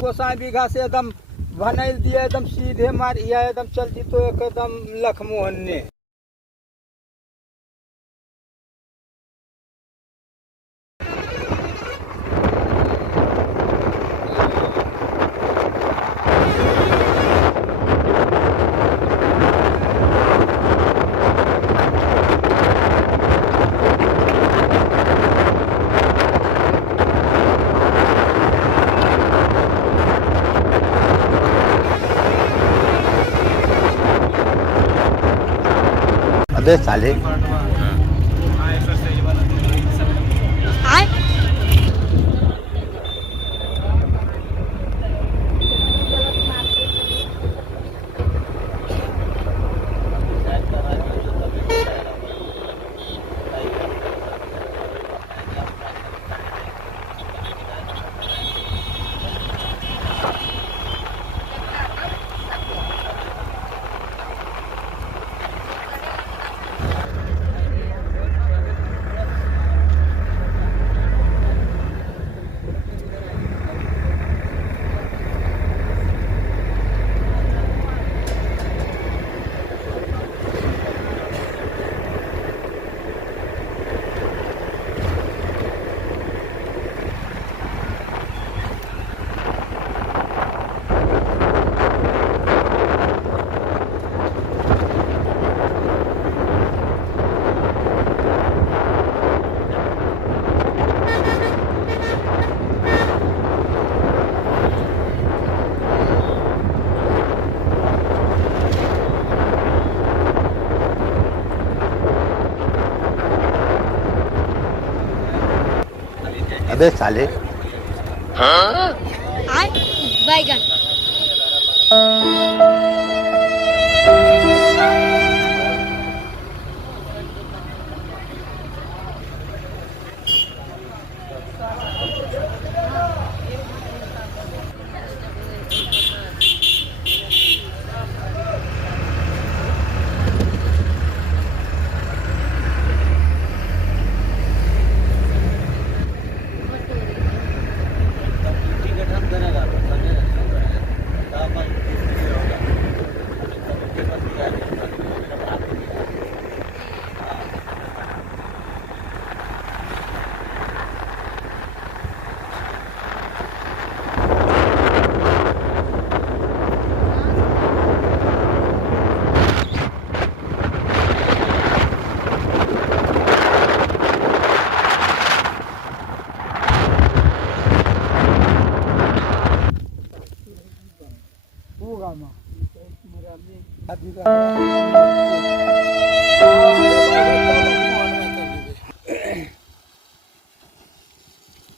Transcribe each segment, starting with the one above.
गोसाई बीघा से एकदम बनल दिए एकदम सीधे मारिया एकदम चल दी तो एकदम लखमोहन ने अबे साले अबे साले बैगन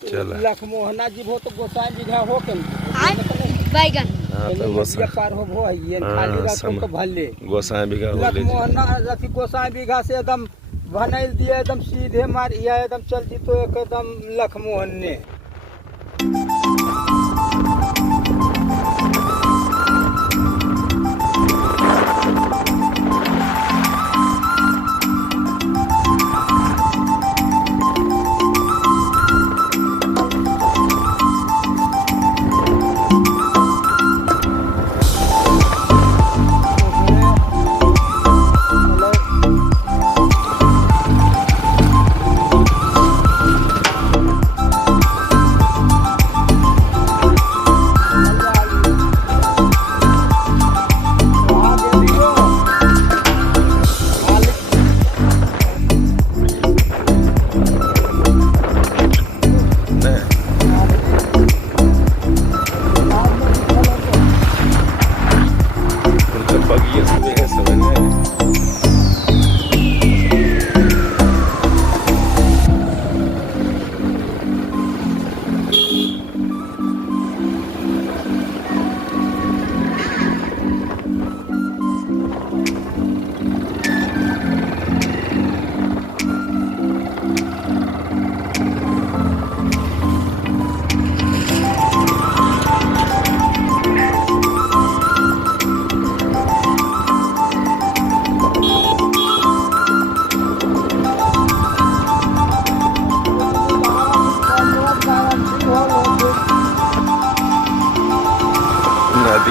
लखमोहना जी हो तो गोसाई बीघा हो के बैगन तो गोसाई पार हो ये खाली रास्ता तो भले गोसाई बीघा लखमोहना रखी गोसाई बीघा से एकदम बनल दिए एकदम सीधे मारिया एकदम चल दी तो एकदम लखमोहन ने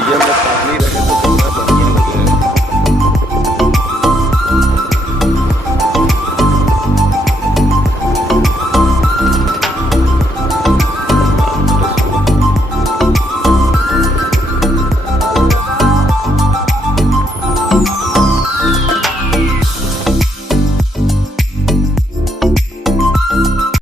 डीएम में पानी